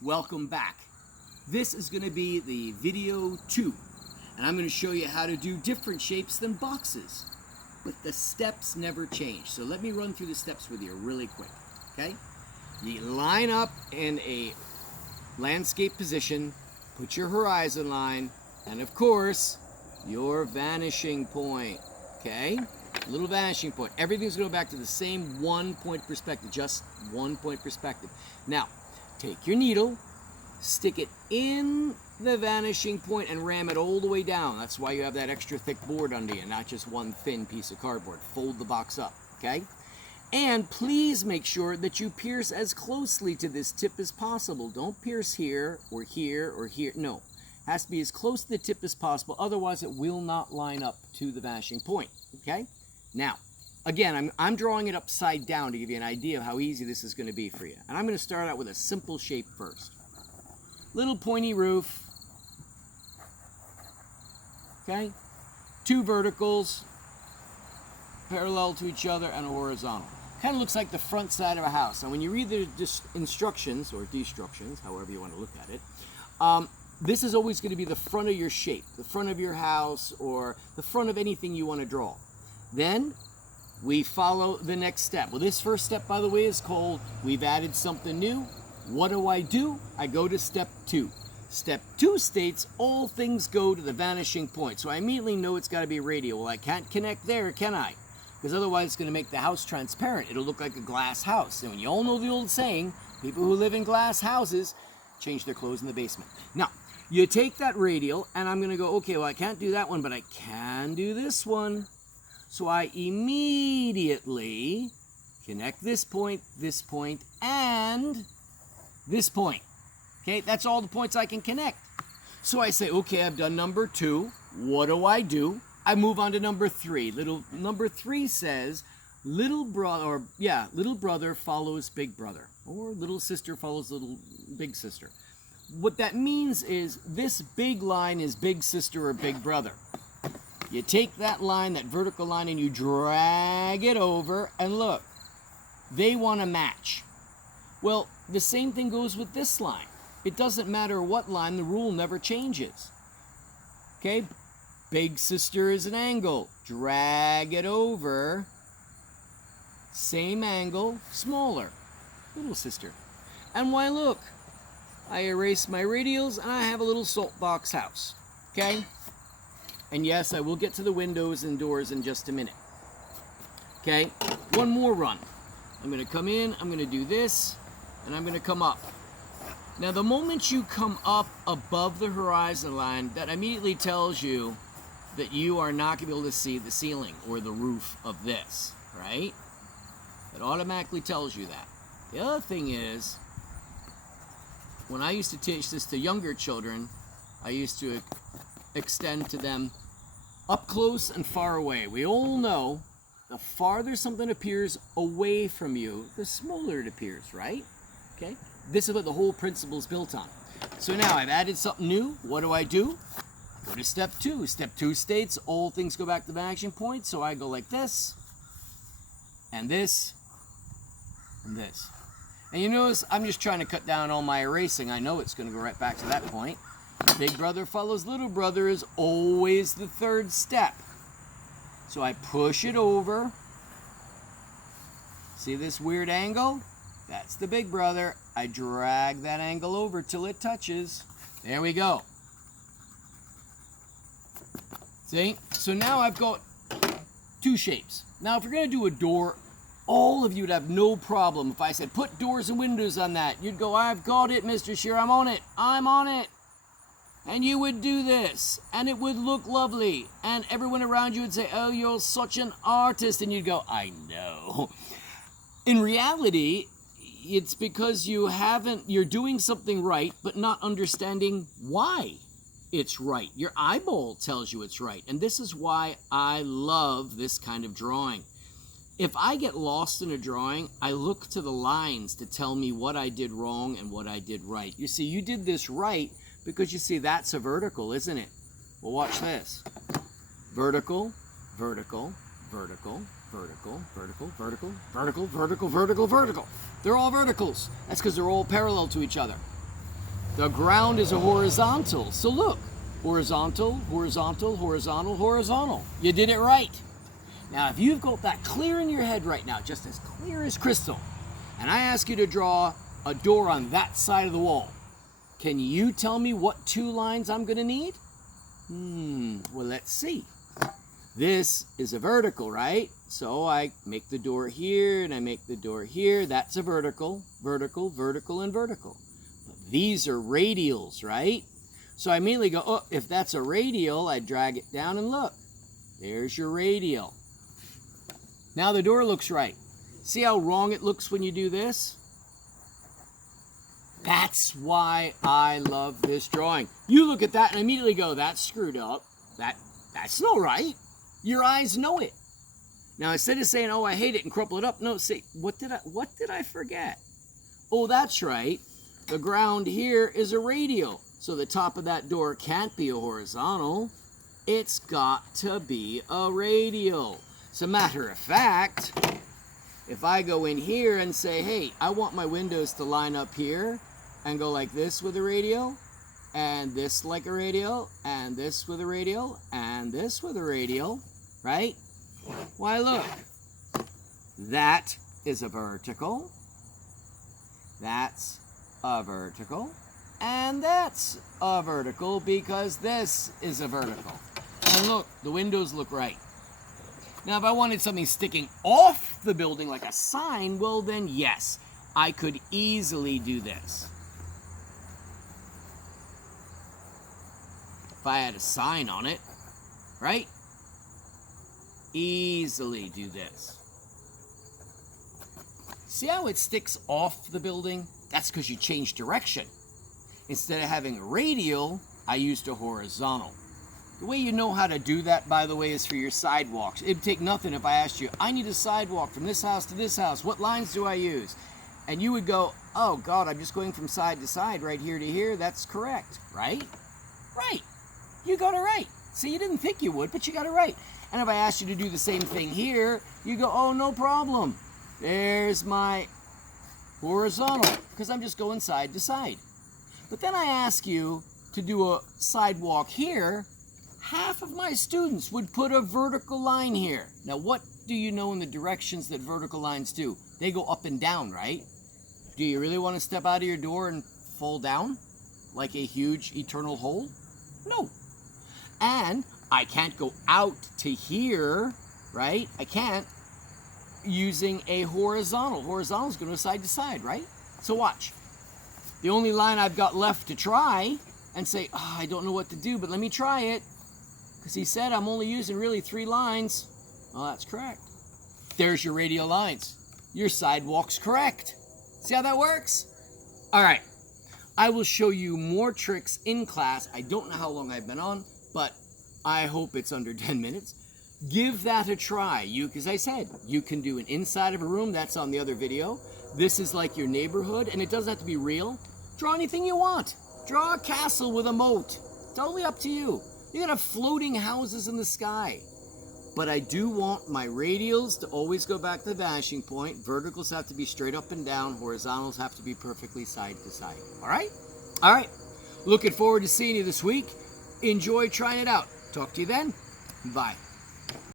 Welcome back. This is going to be the video 2, and I'm going to show you how to do different shapes than boxes, but the steps never change. So let me run through the steps with you really quick, okay? You line up in a landscape position, put your horizon line, and of course, your vanishing point, okay? Little vanishing point. Everything's going to go back to the same 1 point perspective, just 1 point perspective. Now, take your needle, stick it in the vanishing point and ram it all the way down. That's why you have that extra thick board under you, not just one thin piece of cardboard. Fold the box up, okay? And please make sure that you pierce as closely to this tip as possible. Don't pierce here or here or here. No, it has to be as close to the tip as possible. Otherwise, it will not line up to the vanishing point, okay? Now, again, I'm drawing it upside down to give you an idea of how easy this is going to be for you. And I'm going to start out with a simple shape first. Little pointy roof. Okay? 2 verticals parallel to each other and a horizontal. Kind of looks like the front side of a house. And when you read the instructions or destructions, however you want to look at it, this is always going to be the front of your shape, the front of your house or the front of anything you want to draw. Then we follow the next step. Well, this first step, by the way, is called we've added something new. What do? I go to step 2. Step 2 states all things go to the vanishing point. So I immediately know it's got to be radial. Well, I can't connect there, can I? Because otherwise it's going to make the house transparent. It'll look like a glass house. And you all know the old saying, people who live in glass houses change their clothes in the basement. Now, you take that radial, and I'm going to go, okay, well, I can't do that one, but I can do this one. So I immediately connect this point, and this point. Okay, that's all the points I can connect. So I say, okay, I've done number 2. What do? I move on to number 3. Number 3 says, little brother follows big brother, or little sister follows little big sister. What that means is this big line is big sister or big brother. You take that line, that vertical line, and you drag it over, and look, they want to match. Well, the same thing goes with this line. It doesn't matter what line, the rule never changes. Okay, big sister is an angle. Drag it over. Same angle, smaller. Little sister. And why, look, I erase my radials, and I have a little salt box house. Okay? And yes, I will get to the windows and doors in just a minute. Okay, one more run. I'm going to come in, I'm going to do this, and I'm going to come up. Now, the moment you come up above the horizon line, that immediately tells you that you are not going to be able to see the ceiling or the roof of this, right? It automatically tells you that. The other thing is, when I used to teach this to younger children, I used to extend to them up close and far away. We all know the farther something appears away from you, the smaller it appears, right? Okay? This is what the whole principle is built on. So now I've added something new. What do? Go to step 2. Step 2 states all things go back to the vanishing point. So I go like this, and this, and this. And you notice I'm just trying to cut down all my erasing. I know it's going to go right back to that point. Big brother follows little brother is always the 3rd step. So I push it over. See this weird angle? That's the big brother. I drag that angle over till it touches. There we go. See? So now I've got 2 shapes. Now if you're going to do a door, all of you would have no problem if I said, put doors and windows on that. You'd go, I've got it, Mr. Shear. I'm on it. I'm on it. And you would do this, and it would look lovely, and everyone around you would say, oh, you're such an artist, and you'd go, I know. In reality, it's because you're doing something right, but not understanding why it's right. Your eyeball tells you it's right, and this is why I love this kind of drawing. If I get lost in a drawing, I look to the lines to tell me what I did wrong and what I did right. You see, you did this right, because you see, that's a vertical, isn't it? Well, watch this. Vertical, vertical, vertical, vertical, vertical, vertical, vertical, vertical, vertical, vertical. They're all verticals. That's because they're all parallel to each other. The ground is a horizontal. So look, horizontal, horizontal, horizontal, horizontal. You did it right. Now, if you've got that clear in your head right now, just as clear as crystal, and I ask you to draw a door on that side of the wall, can you tell me what 2 lines I'm going to need? Well, let's see. This is a vertical, right? So I make the door here and I make the door here. That's a vertical, vertical, vertical, and vertical. But these are radials, right? So I immediately go, oh, if that's a radial, I drag it down and look. There's your radial. Now the door looks right. See how wrong it looks when you do this? That's why I love this drawing. You look at that and immediately go, that's screwed up. That's not right. Your eyes know it. Now instead of saying, oh, I hate it and crumple it up, no, say, what did I forget? Oh, that's right. The ground here is a radial. So the top of that door can't be a horizontal. It's got to be a radial. As a matter of fact, if I go in here and say, hey, I want my windows to line up here and go like this with a radial, and this like a radial, and this with a radial, and this with a radial, right? Why, look, that is a vertical, that's a vertical, and that's a vertical because this is a vertical. And look, the windows look right. Now, if I wanted something sticking off the building like a sign, well then yes, I could easily do this. If I had a sign on it, right? Easily do this. See how it sticks off the building? That's because you changed direction. Instead of having a radial, I used a horizontal. The way you know how to do that, by the way, is for your sidewalks. It'd take nothing if I asked you, I need a sidewalk from this house to this house. What lines do I use? And you would go, oh God, I'm just going from side to side, right here to here. That's correct, right? Right. You got it right. See, you didn't think you would, but you got it right. And if I asked you to do the same thing here, you go, oh, no problem. There's my horizontal, because I'm just going side to side. But then I ask you to do a sidewalk here, half of my students would put a vertical line here. Now, what do you know in the directions that vertical lines do? They go up and down, right? Do you really want to step out of your door and fall down like a huge eternal hole? No. And I can't go out to here, right? I can't, using a horizontal. Horizontal is going to go side to side, right? So watch. The only line I've got left to try and say, oh, I don't know what to do, but let me try it. Because he said I'm only using really 3 lines. Well, that's correct. There's your radial lines. Your sidewalk's correct. See how that works? All right. I will show you more tricks in class. I don't know how long I've been on, but I hope it's under 10 minutes. Give that a try. As I said, you can do an inside of a room. That's on the other video. This is like your neighborhood, and it doesn't have to be real. Draw anything you want. Draw a castle with a moat. Totally up to you. You can have floating houses in the sky. But I do want my radials to always go back to the vanishing point. Verticals have to be straight up and down. Horizontals have to be perfectly side to side. All right? All right. Looking forward to seeing you this week. Enjoy trying it out. Talk to you then. Bye.